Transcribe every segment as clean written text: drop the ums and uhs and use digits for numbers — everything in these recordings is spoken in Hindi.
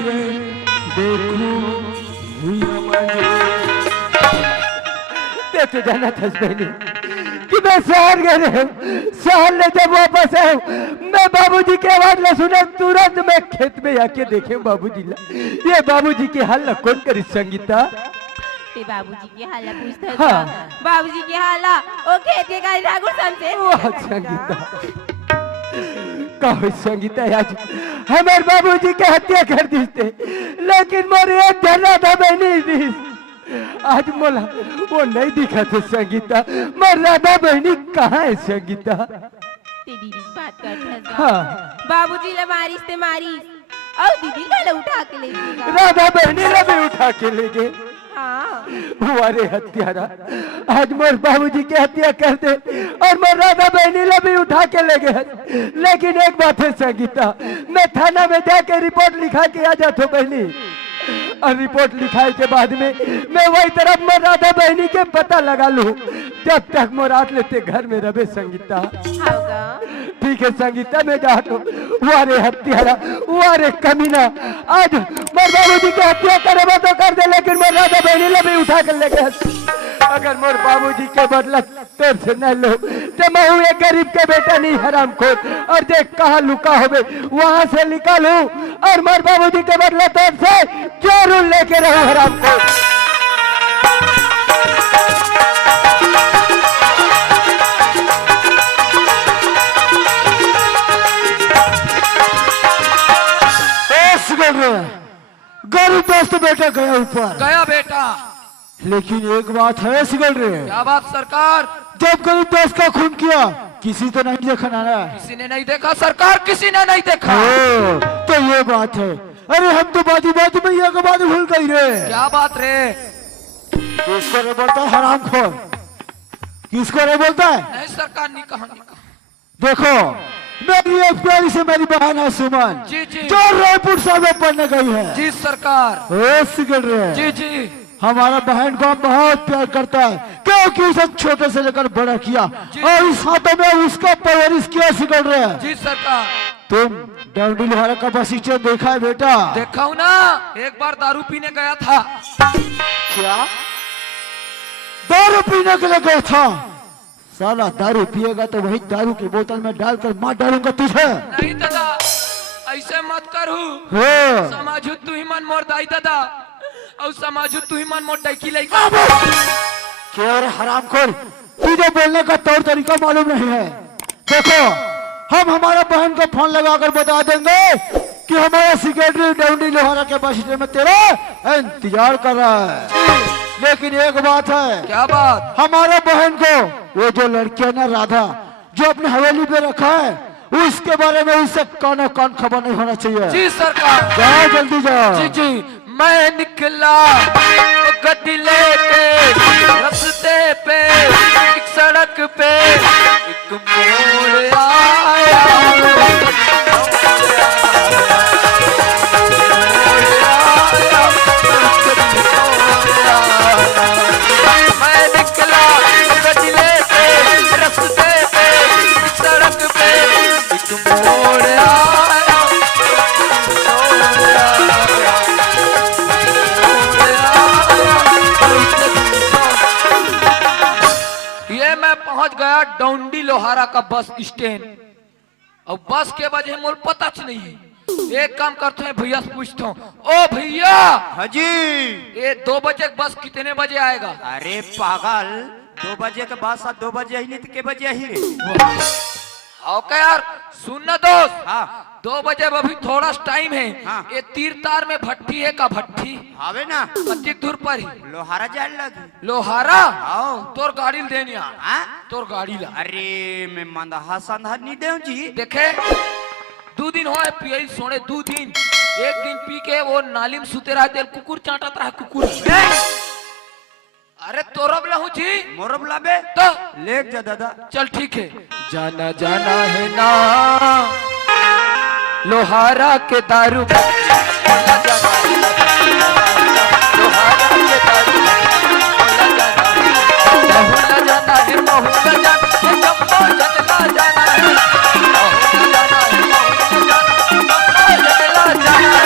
रे देखो तो जाना था बहनी कि मैं शहर गए शहर ले जब वापस आए मैं बाबूजी की आवाज न सुने तुरंत मैं खेत में आके देखे बाबूजी ये बाबूजी की हाल न कौन करी संगीता बाबूजी की हाला पूछता हाँ। बाबूजी की हाला ओ खेत के गाड़ी ठाकुर समझे वाह संगीता कहो संगीता आज हमारे बाबूजी की हत्या कर दी थे लेकिन मोरे एक धरना था बहनी आज मोला वो नहीं दिखा थे संगीता मर राधा बहनी कहाँ है संगीता दीदी बात करता हाँ बाबूजी ले मारिस ते मारिस और दीदी का उठा के ले गया राधा बहनी ने भी उठा के ले गए हाँ हमारे हत्यारा आज मोर बाबूजी की हत्या कर दे और मोर राधा बहनी ने भी उठा के ले गए लेकिन एक बात है संगीता मैं थाना में जाके रिपोर्ट लिखा के आ जाता बहनी और रिपोर्ट लिखाए के बाद में मैं वही तरफ मोर राधा बहनी के पता लगा लूं जब तक मोरात लेते घर में रहे संगीता ठीक है संगीता में जा तो वारे हत्यारा वारे कमीना आज मोर बाबूजी की हत्या करे तो कर दे लेकिन मोर राधा बहनी ने भी उठा कर ले गए अगर मोर बाबूजी के बदला तोर से न लो तो मैं हूँ एक गरीब के बेटा नहीं हराम खोर और देख कहाँ लुका हो वहां से निकालू और मोर बाबूजी के बदला तोर से जरूर लेके रहो हराम खोर गरीब दोस्त बेटा गया ऊपर गया बेटा लेकिन एक बात है सिगल रे क्या बात सरकार जब गरीब दोस्त का खून किया किसी तो नहीं देखा ना किसी ने नहीं देखा सरकार किसी ने नहीं देखा तो ये बात है अरे हम तो बाजी बाजी में ये बात भूल गई रे क्या बात रे किसको रे बोलता है हराम खोर किसको रे बोलता है नहीं सरकार नहीं कहा देखो मेरी एक प्यारी से मेरी बहन है सुमन जी जी जो रायपुर साहब में पढ़ने गई है जी सरकार सिगल रे जी जी हमारा बहन को बहुत प्यार करता है क्योंकि उसे छोटे से लेकर बड़ा किया और इस हाथों में उसका परवरिश किया सिगल रे जी सरकार तुम डंडी लोहारा का बगीचा देखा है बेटा देखा हूँ ना एक बार दारू पीने गया था क्या दारू पीने के लिए गया था साला दारू पिएगा तो वही दारू की बोतल में डालकर मार डालूंगा तुझे नहीं दादा ऐसे मत करू समाजू तू ही मन मोर दाई दादा और समाजू तू ही मन मोर डाइकी लाई क्या रे हरामखोर तुझे बोलने का तौर तरीका मालूम नहीं है देखो हम हमारा बहन को फोन लगाकर बता देंगे कि हमारा सेक्रेटरी डंडी लोहारा के बगीचे में तेरा इंतजार कर रहा है लेकिन एक बात है क्या बात हमारा बहन को वो जो लड़की है ना राधा जो अपने हवेली पे रखा है उसके बारे में उससे कानो कान खबर नहीं होना चाहिए जी सरकार जाओ जल्दी जाओ जी जी मैं निकला गड्डी लेके रास्ते पे एक सड़क पे एक मोड़ आया मैं निकला गड्डी लेके रास्ते पे एक सड़क पे एक मोड़ आया पहुंच गया डंडी लोहारा का बस स्टैंड और बस के वजह मोल पता नहीं है एक काम करते हैं भैया से पूछता हूँ ओ भैया हाजी ये 2 बजे बस कितने बजे आएगा अरे पागल 2 बजे के बाद 2 बजे ही नहीं तो के बजे ही रे ओके यार सुन ना दोस्त हाँ 2 बजे अभी थोड़ा टाइम है हाँ। ये तीर तार में भट्टी है का भट्टी आवे ना कच्ची दूर पर ही लोहारा जाए लगी लोहारा आओ तोर गाड़ी देनी हाँ तोर गाड़ी ला अरे मैं मंदहा संधा नहीं दे जी देखे 2 दिन हो पियई सोने 2 दिन एक दिन पी के वो नाली में सुते रहते कुकुर चाटत रहा कुकुर अरे तोरब लहू जी मोरब लाबे तो ले जा दादा चल ठीक है जाना जाना है ना लोहारा के दारू लोहारा के दारू बहुला जाना है बहुला जाना है बहुला जाना है बहुला जाना है बहुला जाना है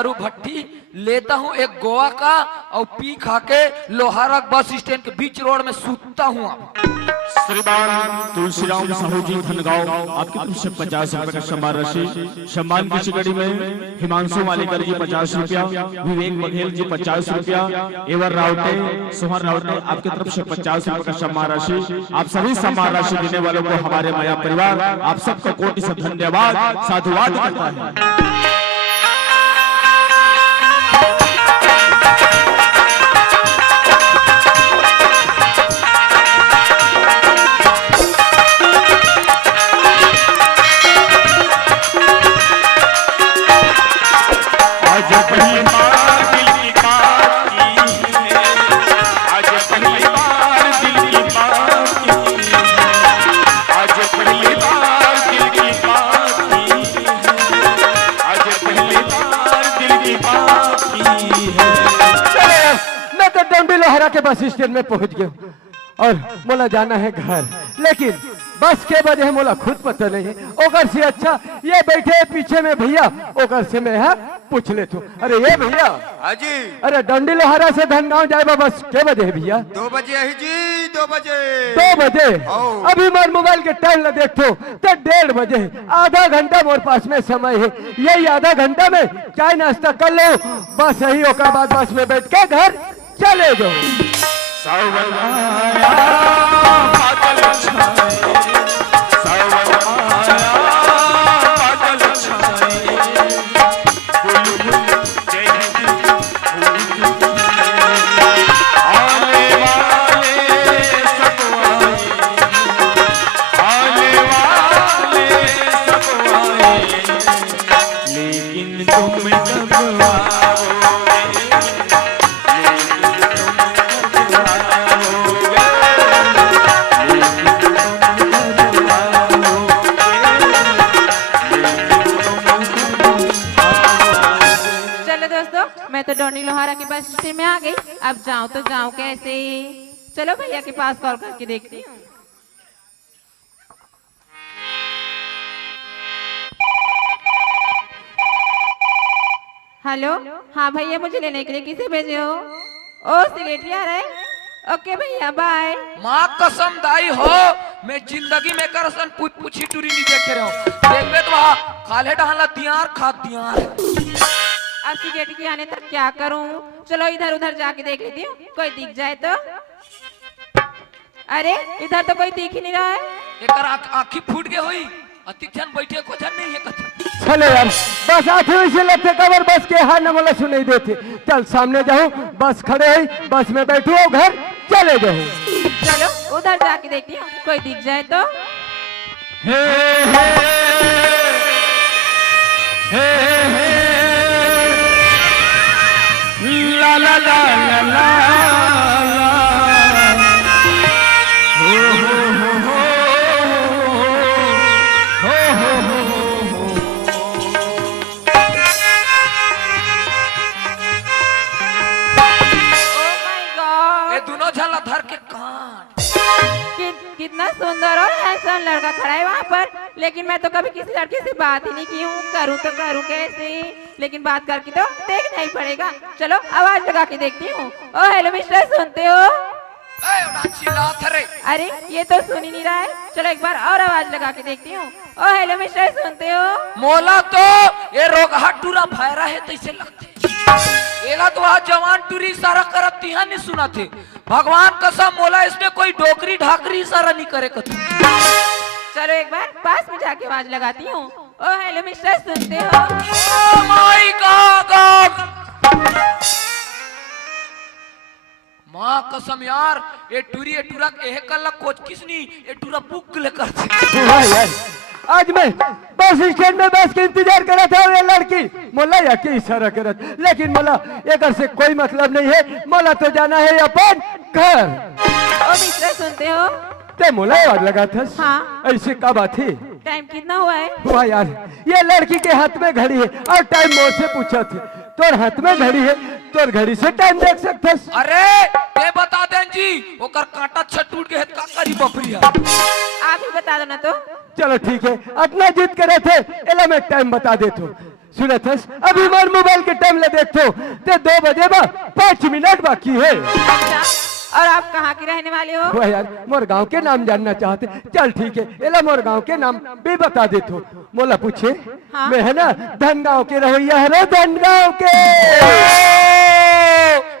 दारू भट्टी लेता हूँ एक गोवा का और पी खा के लोहारा बस स्टैंड के बीच रोड में सूतता हूँ। श्रीमान तुलसीराम साहू जी धनगांव आपकी तरफ से 50 रुपए का सम्मान राशि। सम्मान की सिकड़ी में हिमांशु मालेकर जी 50 रुपया, विवेक बघेल जी 50 रुपया, एवर रावटे सोहन रावटे आपकी तरफ से 50 रुपए का सम्मान राशि। आप सभी सम्मान राशि देने वालों को हमारे माया परिवार आप सबका कोटि से धन्यवाद साधुवाद करता है। लोहारा के बस स्टैंड में पहुंच गया और मोला जाना है घर, लेकिन बस के वजह मोला खुद पता नहीं है। ओकर से अच्छा ये बैठे है पीछे में भैया, ओकर से मैं पूछ लेता हूँ। अरे ये भैया, हाजी, अरे डंडी लोहारा से धनगांव जाए बस के बजे है भैया? 2 बजे है जी, 2 बजे। 2 बजे? अभी मार मोबाइल के टाइम न देखो तो 1:30 बजे, आधा घंटा मोर पास में समय है। यही आधा घंटा में चाय नाश्ता कर लो, बस यही ओकर बाद बस में बैठ के घर चले जाओ। मैं तो डंडी लोहारा के बस स्टैंड में आ गई, अब जाऊं तो जाऊं कैसे? चलो भैया के पास कॉल करके देखती हूँ। हेलो, हाँ भैया, मुझे लेने के लिए किसे भेजे हो? ओ सिलेटी आ रहा है। ओके भैया, बाय। माँ कसम दाई हो, मैं जिंदगी में करसन पूछी टूरी नहीं देखे रहा हूँ। देखबे तो वहाँ काले डाला दियार खा दियार। अब सिगरेट की आने तक क्या करूं? चलो इधर उधर जाके देख लेती हूँ, कोई दिख जाए तो। अरे इधर तो कोई दिख ही नहीं रहा है। एक आँखी फूट गई हुई, अतिक्षण बैठे को जन नहीं है कथा। चले यार, बस आते हुए से लगते कबर बस के हाथ न मोला सुनाई देते। चल सामने जाओ, बस खड़े है, बस में बैठो, घर चले जाओ। चलो उधर जाके देखती हूँ, कोई दिख जाए तो। ला ला ला ला ला कितना सुंदर और हैंडसम लड़का खड़ा है वहाँ पर, लेकिन मैं तो कभी किसी लड़के से बात ही नहीं की हूँ। करूँ तो करूँ कैसे? लेकिन बात करके तो देखना ही पड़ेगा। चलो आवाज लगा के देखती हूँ। ओ हेलो मिस्टर, सुनते हो? अरे ये तो सुन ही नहीं रहा है। चलो एक बार और आवाज लगा के देखती हूँ। ओ हेलो मिस्टर, सुनते हो? मोला तो ये रोगहा टूरा भैरा है तैसे लगते। एला तो आज जवान टूरी सारा करत तिहा नहीं सुना थे। भगवान कसम मोला इसमें कोई डोकरी ढाकरी सारा नहीं करे कथू। चलो एक बार पास में जाके आवाज लगाती हूँ। ओ हेलो मिस्टर, सुनते हो? ओ माय गॉड, माँ कसम यार, ये टूरा के कल्ला कोच किसनी ये टूरा बुक लेकर यार, आज मैं बस स्टैंड में बस के इंतजार कर रहा था, ये लड़की मोला या के इशारा करत, लेकिन मोला एक से कोई मतलब नहीं है। मोला तो जाना है अपन घर। ओ मिस्टर, सुनते हो? ते मोला याद लगा था। हाँ। ऐसे का बात है? टाइम कितना हुआ है? हुआ यार, ये लड़की के हाथ में घड़ी है और टाइम मोर से पूछा थे। तोर हाथ में घड़ी है, तोर घड़ी से टाइम देख सकते। अरे ते बता दें जी, ओकर कांटा छट टूट गए का करी बपरी है। आप ही बता दो ना तो। चलो ठीक है, अपना जिद करे थे, एला मैं टाइम बता देता हूँ। सुनत हस अभी मोर मोबाइल के टाइम ले देखो ते 2 बजे बा 5 मिनट बाकी है। अच्छा, और आप कहाँ की रहने वाले हो? वो यार मोर गांव के नाम जानना चाहते, चल ठीक है एला मोर गांव के नाम भी बता देतो। मोला पूछे हाँ? मैं है ना धनगांव के रहोइया है रे धनगांव के।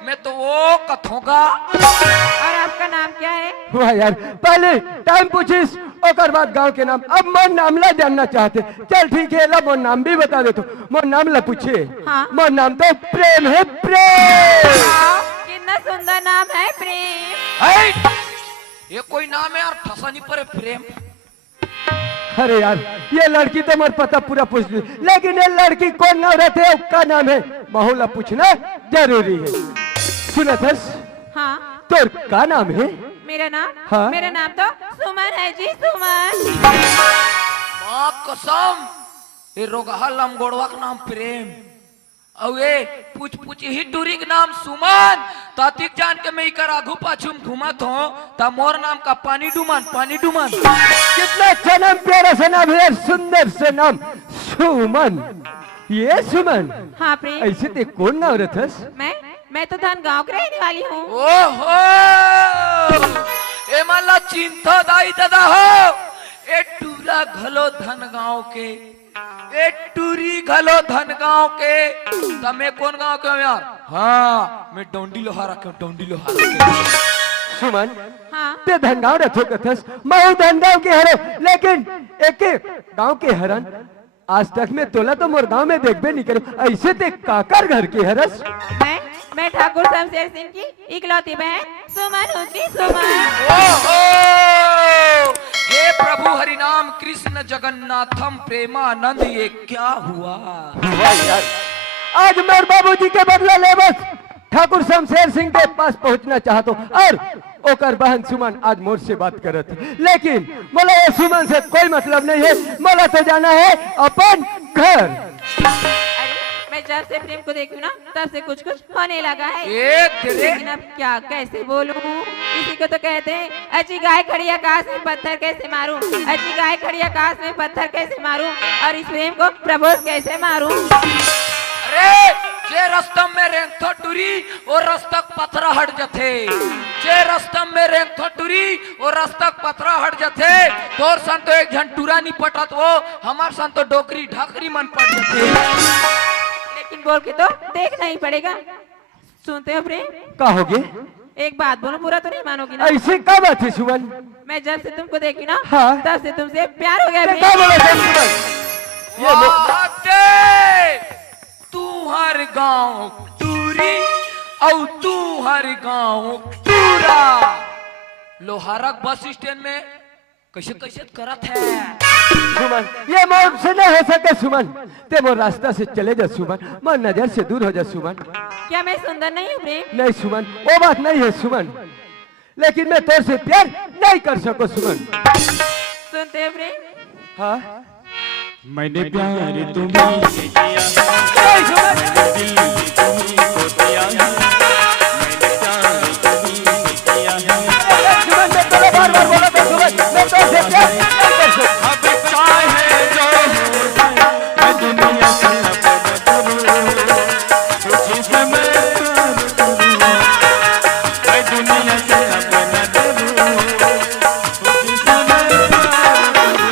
मैं तो वो कथोगा। और आपका नाम क्या है? वाह यार पहले टाइम पूछिस ओकर बाद गांव के नाम, अब मोर नाम ला जानना चाहते, चल ठीक है ला मोर नाम भी बता देतो। मोर नाम ला पूछे हाँ? मोर नाम तो प्रेम है प्रेम। कितना सुंदर नाम है प्रेम। है? ये कोई नाम है यार, फंसा नहीं पड़े प्रेम। अरे यार ये लड़की तो मर पता पूरा पूछ ली, लेकिन ये लड़की कौन नाम रहते है उसका नाम है माहौला पूछना जरूरी है। सुनत हस हाँ? तोर का नाम है? मेरा नाम? हाँ? मेरा नाम तो सुमन है जी, सुमन। माँ कसम ये रोगहा लमगोड़वा का नाम प्रेम और ये पूछ पूछ ही टूरी के नाम सुमन। तातिक जान के मैं इकर आगू पाछू में घूमत हूँ ता मोर नाम का पानी डुमन पानी डुमन। कितना अच्छा नाम, प्यारा सा नाम है, सुंदर से नाम सुमन। ये सुमन हाँ प्रेम। ऐसे ते कौन नाम रहथस? मैं तो धनगांव की रहने वाली हूँ। ओहो ए माला चिंता दाई दादा हो ए टूरा घलो धनगांव के ए टूरी घलो धनगांव के तमे कौन गांव के हो यार? हाँ मैं डोंडी लोहारा के डोंडी लोहारा के। सुमन हाँ? ते धनगांव रथो कथस, मैं धनगांव के हरो, लेकिन एक गांव के हरन आज तक में तोला तो मोर गांव में देखबे नहीं करे, ऐसे ते काकर घर के हरस? मैं ठाकुर शमशेर सिंह की इकलौती बहन सुमन हूँ जी, सुमन। ओहो ये प्रभु हरिनाम कृष्ण जगन्नाथम प्रेमानंद ये क्या हुआ? वाह यार आज मेरे बाबूजी के बदला ले बस ठाकुर शमशेर सिंह के पास पहुंचना चाहतो और ओकर बहन सुमन आज मोर से बात करत, लेकिन मोला ये सुमन से कोई मतलब नहीं है, मोला तो जाना है अपन घर। अरे मैं जब से प्रेम को देखी ना तब से कुछ कुछ होने लगा है। ए तेरे लेकिन अब क्या कैसे बोलूं? इसी को तो कहते हैं अच्छी गाय खड़ी आकाश में पत्थर कैसे मारूं, अच्छी गाय खड़ी आकाश में पत्थर कैसे मारूं, और इस प्रेम को प्रपोज कैसे मारूं। अरे जे रस्तम में रेंगथो टूरी वो रस्तक पथरा हट जथे, जे रस्तम में रेंगथो टूरी वो रस्तक पथरा हट जथे। तोर सन तो एक झंटूरा नहीं पटत वो, हमार सन तो डोकरी ढाकरी मन पट जथे। लेकिन बोल के तो देखना ही पड़ेगा। सुनते हो प्रेम? कहोगे? एक बात बोलो, बुरा तो नहीं मानोगी ना? ऐसे क्या बात है सुमन? मैं जब से तुमको देखी ना हाँ? तब से तुमसे प्यार हो गया क्या प्रेम। बोला था सुमन? ये वाहते तू हर गांव टूरी और तू हर गांव टूरा। लोहारक बस स्टैंड में कैसे कैसे करत है सुमन ये मौत से न हो सके सुमन, ते वो रास्ता से चले जा सुमन, मोर नजर से दूर हो जा सुमन। क्या मैं सुंदर नहीं हूँ प्रेम? नहीं सुमन वो बात नहीं है सुमन, लेकिन मैं तोर से प्यार नहीं कर सको सुमन। सुनते हो प्रेम? हाँ मैंने प्यार तुम्हें किया है, नहीं सुमन दिल भी तुम्हीं को दिया है, मैंने प्यार तुम्हें किया है। सुमन मैं तेरे बार बार बोला था सुमन मैं तोर से प्यार नहीं कर सकता। अब चाहे जो हो जाए, मैं दुनिया से अपना करूं, तुझी से मैं प्यार करूं, मैं दुनिया से अपना करूं, तुझी से मैं प्यार करूं।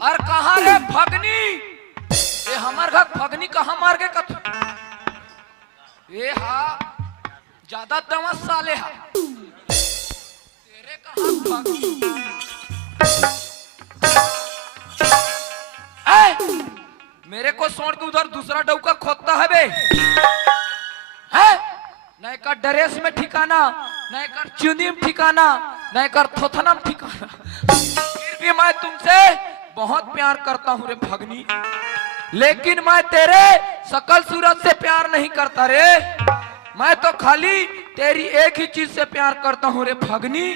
और कहाँ रे भगनी? ये हमार घर भगनी कहाँ मार के कथ? ये हा ज्यादा दमस साले हा तेरे कहाँ भगनी? मेरे को सोच के उधर दूसरा डौका खोदता है बे है? नहीं कर ड्रेस में ठिकाना, नहीं कर चुनी में ठिकाना, नहीं कर थोथना में ठिकाना। फिर भी मैं तुमसे बहुत प्यार करता हूँ रे भगनी, लेकिन मैं तेरे सकल सूरत से प्यार नहीं करता रे। मैं तो खाली तेरी एक ही चीज से प्यार करता हूँ रे भगनी,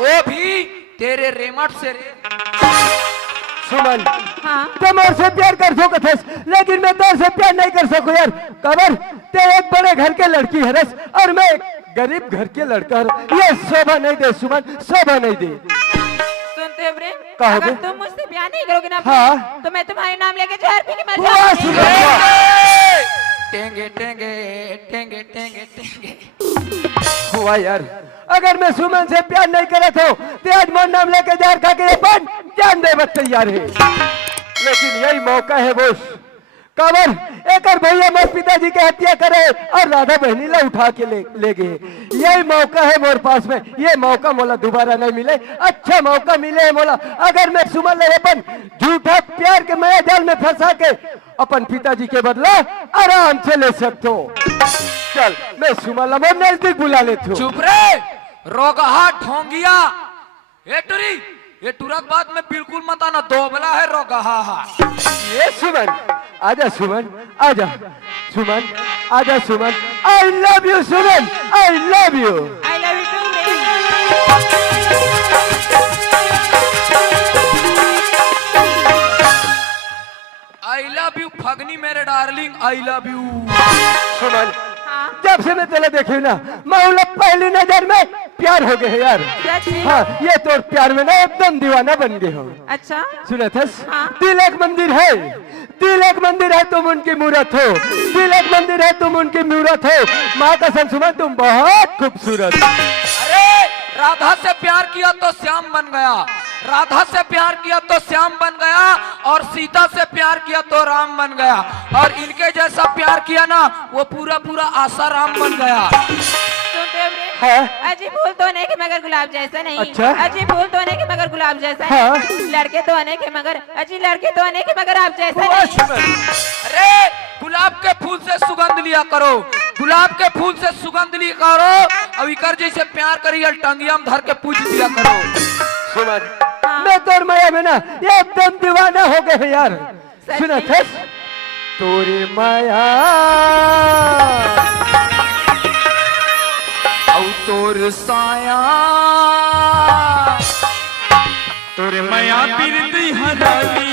वो भी तेरे रेमट से रे। सुमन हाँ? तुम और से प्यार कर सको थस, लेकिन मैं तोर से प्यार नहीं कर सकूं यार। कबर ते एक बड़े घर के लड़की है रस और मैं एक गरीब घर के लड़का हूं, ये शोभा नहीं दे सुमन, शोभा नहीं दे। सुनते सुनते हो प्रेम? कहोगे? अगर तुम मुझसे प्यार नहीं करोगे ना हाँ। तो मैं तुम्हारे नाम लेके जहर पी के मर वाह, जाऊंगी। सुमन, वाह। टेंगे टेंगे टेंगे टेंगे टेंगे। हुआ यार, अगर मैं सुमन से प्यार नहीं करे तो आज मोर नाम लेके जहर खा के अपन जान दे बस तैयार है। लेकिन यही मौका है बोस, काबर एक भैया मोर पिताजी के हत्या करे और राधा बहनी ला उठा के ले गए। यही मौका है मोर पास में, ये मौका मोला दोबारा नहीं मिले, अच्छा मौका मिले है मोला। अगर मैं सुमन ले अपन झूठा प्यार के माया जाल में फंसा के अपन पिताजी के बदला आराम से ले सकता हूँ। चल मैं सुमन ला मोर नजदीक बुला लेता हूँ। चुप रे रोगहा ढोंगिया। ये तुरंत बात में बिल्कुल मत आना, दोबला है रोगहा। ये सुमन, आजा सुमन, आजा सुमन, आजा Suman. I love you Suman, I love you. I love you too, Prem. I love you Fagni मेरे darling, I love you. Suman, हाँ, जब से मैं तेरे देखी ना मौला पहली नजर में प्यार हो गए है यार। सच में? हाँ, ये तो प्यार में ना एकदम दीवाना बन गए हो। अच्छा, सुना था? हाँ। दिल एक मंदिर है, दिल एक मंदिर है, तुम उनकी मूरत हो। दिल एक मंदिर है, तुम उनकी मूरत हो। माँ कसम सुमन, तुम बहुत खूबसूरत। अरे राधा से प्यार किया तो श्याम बन गया, राधा से प्यार किया तो श्याम बन गया, और सीता से प्यार किया तो राम बन गया, और इनके जैसा प्यार किया ना वो पूरा पूरा आसाराम बन गया। सुनते हो प्रेम? हाँ। अजी फूल तो होने के मगर गुलाब जैसा नहीं। अच्छा। अजी फूल तो होने के मगर गुलाब जैसा हाँ। नहीं। लड़के तो होने के मगर अजी लड़के तो होने के मगर आप जैसा वाह, नहीं। सुमन। अरे गुलाब के फूल से सुगंध लिया करो, गुलाब के फूल से सुगंध लिया करो, और इकर जैसे प्यार करिए टंगिया में धर के पूज दिया करो। सुमन, मैं तोर माया में ना एकदम दीवाना हो गए हैं यार। सच सुना में? था? तोरे माया औ तोर साया, तोरे माया बिरती हरानी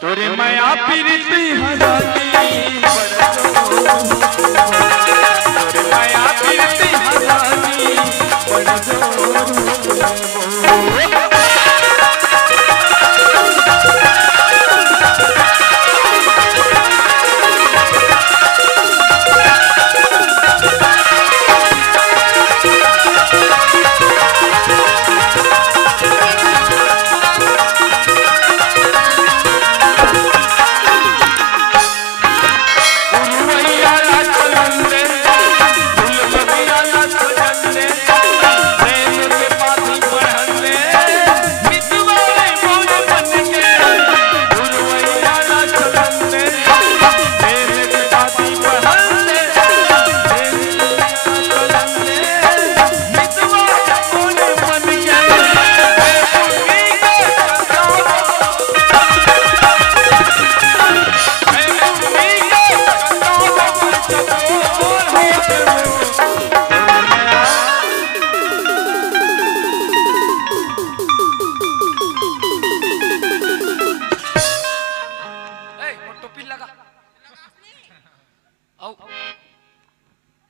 तोरे माया बिरती हरानी तोरे माया बिरती हरानी बड़ा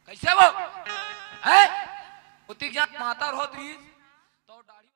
कैसे वो है? उतिक जात माता होत रही